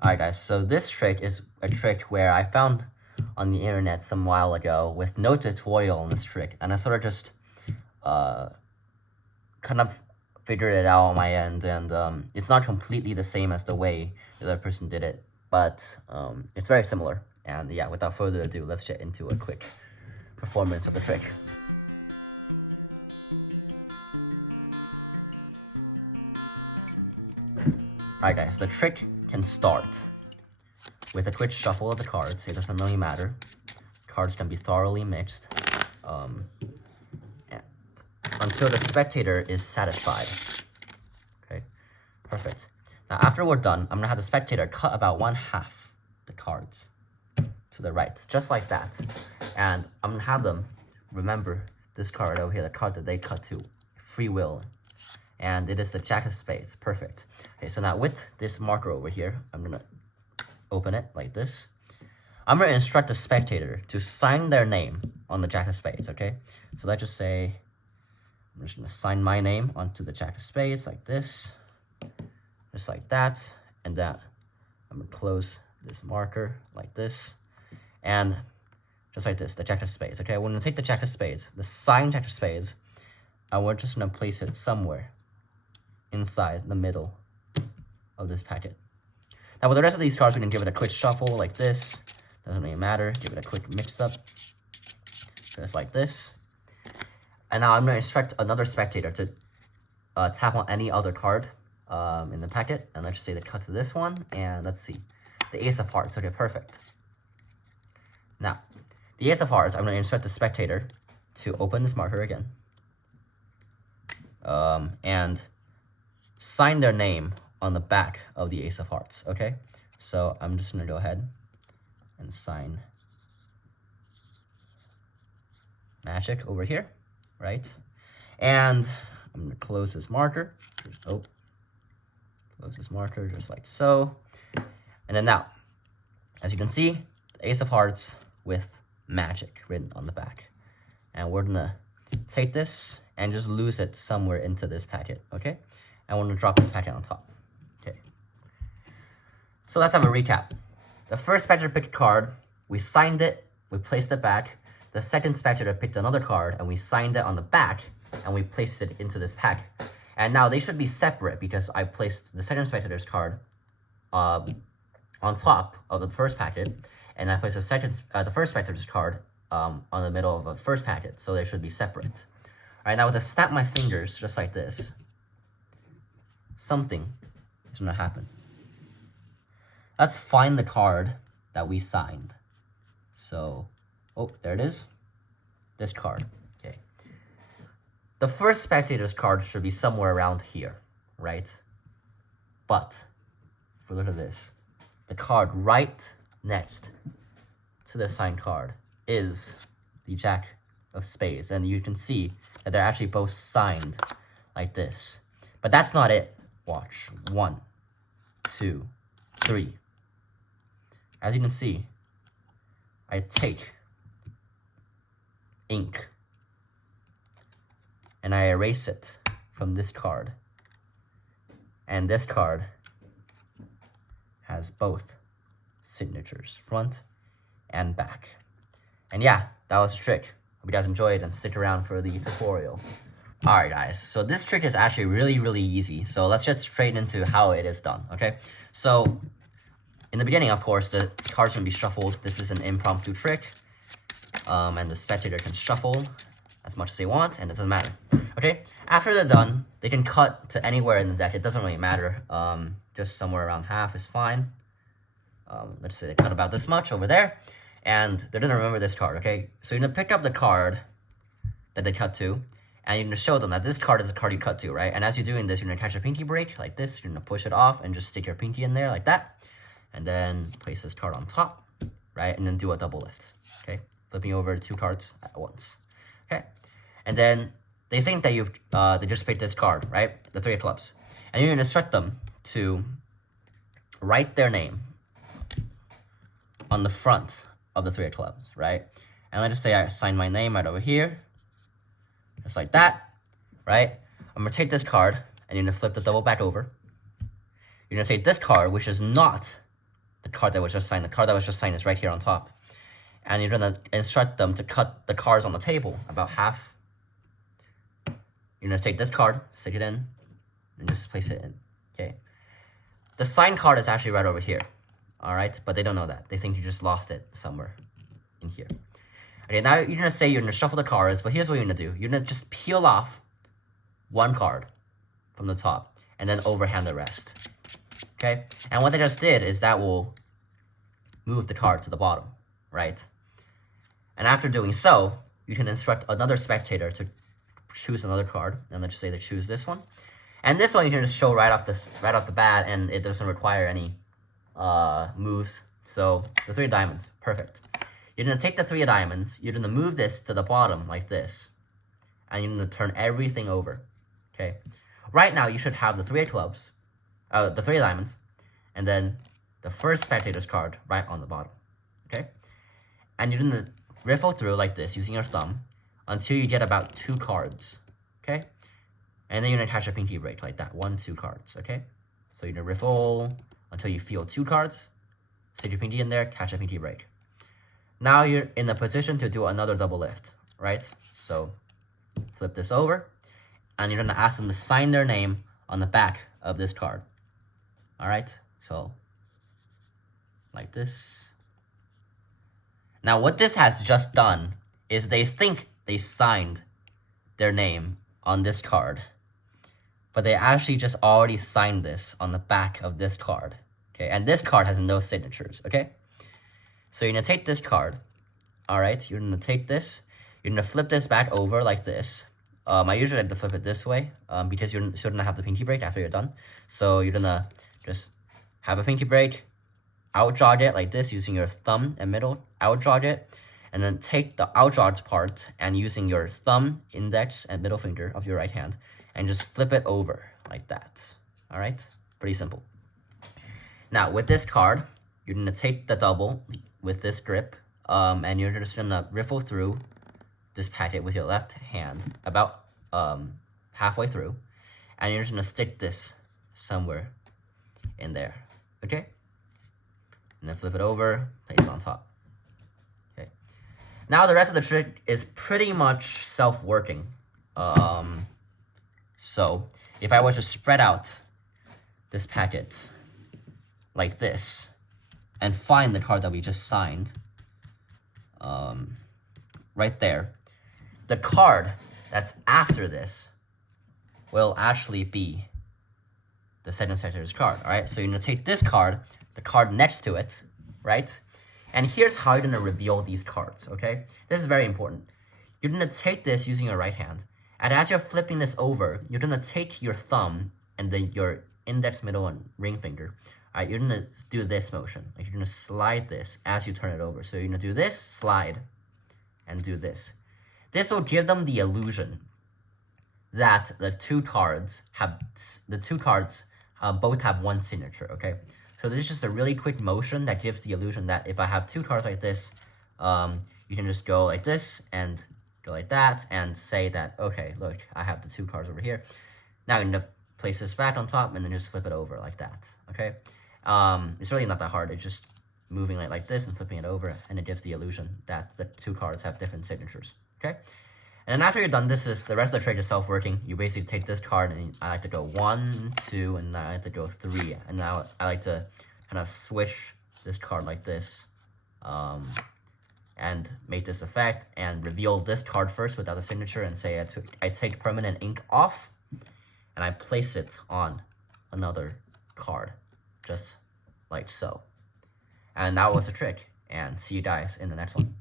Alright guys, so this trick is a trick where I found on the internet some while ago with no tutorial on this trick, and I sort of just kind of figured it out on my end, and it's not completely the same as the way the other person did it, but it's very similar. And yeah, without further ado, let's get into a quick performance of the trick. Alright guys, the trick can start with a quick shuffle of the cards. It doesn't really matter. Cards can be thoroughly mixed until the spectator is satisfied. Okay, perfect. Now after we're done, I'm gonna have the spectator cut about 1/2 the cards to the right, just like that. And I'm gonna have them remember this card over here, the card that they cut to, free will. And it is the Jack of Spades. Perfect. Okay, so now with this marker over here, I'm gonna open it like this. I'm gonna instruct the spectator to sign their name on the Jack of Spades, okay? So let's just say, I'm just gonna sign my name onto the Jack of Spades like this, just like that. And then I'm gonna close this marker like this, and just like this, the Jack of Spades, okay? We're gonna take the Jack of Spades, the signed Jack of Spades, and we're just gonna place it somewhere inside the middle of this packet. Now with the rest of these cards, we can give it a quick shuffle like this. Doesn't really matter. Give it a quick mix up, just like this. And now I'm going to instruct another spectator to tap on any other card in the packet. And let's just say they cut to this one. And let's see, the Ace of Hearts. Okay, perfect. Now, the Ace of Hearts, I'm going to instruct the spectator to open this marker again. And sign their name on the back of the Ace of Hearts, okay? So I'm just gonna go ahead and sign Magic over here, right? And I'm gonna close this marker. Close this marker just like so. And then now, as you can see, the Ace of Hearts with Magic written on the back. And we're gonna take this and just lose it somewhere into this packet, okay? And we're gonna drop this packet on top. Okay. So let's have a recap. The first spectator picked a card, we signed it, we placed it back. The second spectator picked another card and we signed it on the back and we placed it into this packet. And now they should be separate because I placed the second spectator's card on top of the first packet, and I placed the first spectator's card on the middle of the first packet, so they should be separate. All right, now with a snap my fingers, just like this, something is gonna happen. Let's find the card that we signed. So, oh, there it is. This card, okay. The first spectator's card should be somewhere around here, right? But, if we look at this, the card right next to the signed card is the Jack of Spades. And you can see that they're actually both signed like this. But that's not it. Watch. 1, 2, 3. As you can see, I take ink and I erase it from this card. And this card has both signatures, front and back. And yeah, that was the trick. Hope you guys enjoyed and stick around for the tutorial. Alright guys, so this trick is actually really easy. So let's get straight into how it is done, okay? So, in the beginning, of course, the cards can be shuffled. This is an impromptu trick. And the spectator can shuffle as much as they want, and it doesn't matter. Okay, after they're done, they can cut to anywhere in the deck. It doesn't really matter. Just somewhere around half is fine. Let's say they cut about this much over there. And they're gonna remember this card, okay? So you're gonna pick up the card that they cut to, and you're gonna show them that this card is the card you cut to, right? And as you're doing this, you're gonna catch a pinky break like this. You're gonna push it off and just stick your pinky in there like that. And then place this card on top, right? And then do a double lift, okay? Flipping over 2 cards at once, okay? And then they think that they just picked this card, right? The 3 of clubs. And you're gonna instruct them to write their name on the front of the 3 of clubs, right? And let's just say I sign my name right over here, just like that, right? I'm gonna take this card, and you're gonna flip the double back over. You're gonna take this card, which is not the card that was just signed. The card that was just signed is right here on top. And you're gonna instruct them to cut the cards on the table about half. You're gonna take this card, stick it in, and just place it in. Okay. The signed card is actually right over here. Alright, but they don't know that. They think you just lost it somewhere in here. Okay, now you're gonna say you're gonna shuffle the cards, but here's what you're gonna do. You're gonna just peel off one card from the top and then overhand the rest. Okay? And what they just did is that will move the card to the bottom, right? And after doing so, you can instruct another spectator to choose another card, and let's just say they choose this one. And this one you can just show right off the bat, and it doesn't require any moves. So the 3 of diamonds, perfect. You're gonna take the 3 of diamonds, you're gonna move this to the bottom like this, and you're gonna turn everything over. Okay. Right now you should have the 3 of clubs, the 3 of diamonds, and then the first spectator's card right on the bottom. Okay? And you're gonna riffle through like this using your thumb until you get about 2 cards. Okay? And then you're gonna catch a pinky break like that. 1, 2 cards. Okay? So you're gonna riffle until you feel 2 cards. Stick your pinky in there, catch a pinky break. Now you're in the position to do another double lift, right? So flip this over, and you're gonna ask them to sign their name on the back of this card. All right? So like this. Now what this has just done is they think they signed their name on this card, but they actually just already signed this on the back of this card. Okay, and this card has no signatures. Okay, so you're gonna take this card. All right, you're gonna take this. You're gonna flip this back over like this. I usually like to flip it this way because you're still gonna have the pinky break after you're done. So you're gonna just have a pinky break, out jog it like this using your thumb and middle, out jog it, and then take the out jogged part and using your thumb, index, and middle finger of your right hand and just flip it over like that. All right, pretty simple. Now with this card, you're gonna take the double with this grip, and you're just gonna riffle through this packet with your left hand about halfway through, and you're just gonna stick this somewhere in there. Okay, and then flip it over, place it on top. Okay, now the rest of the trick is pretty much self-working. So if I were to spread out this packet like this and find the card that we just signed right there, the card that's after this will actually be the second spectator's card. All right, so you're gonna take this card, the card next to it, right? And here's how you're gonna reveal these cards. Okay, this is very important. You're gonna take this using your right hand, and as you're flipping this over, you're gonna take your thumb and then your index, middle, and ring finger. All right, you're gonna do this motion. Like you're gonna slide this as you turn it over. So you're gonna do this, slide, and do this. This will give them the illusion that the two cards both have one signature. Okay, so this is just a really quick motion that gives the illusion that if I have 2 cards like this, you can just go like this and go like that and say that, okay, look, I have the 2 cards over here. Now you're gonna place this back on top and then just flip it over like that. Okay, it's really not that hard. It's just moving like this and flipping it over, and it gives the illusion that the 2 cards have different signatures. Okay, and then after you're done, the rest of the trick is self-working. You basically take this card, and I like to go 1, 2, and I like to go 3, and now I like to kind of switch this card like this, and make this effect and reveal this card first without a signature, and say I take permanent ink off, and I place it on another card, just like so. And that was the trick. And see you guys in the next one.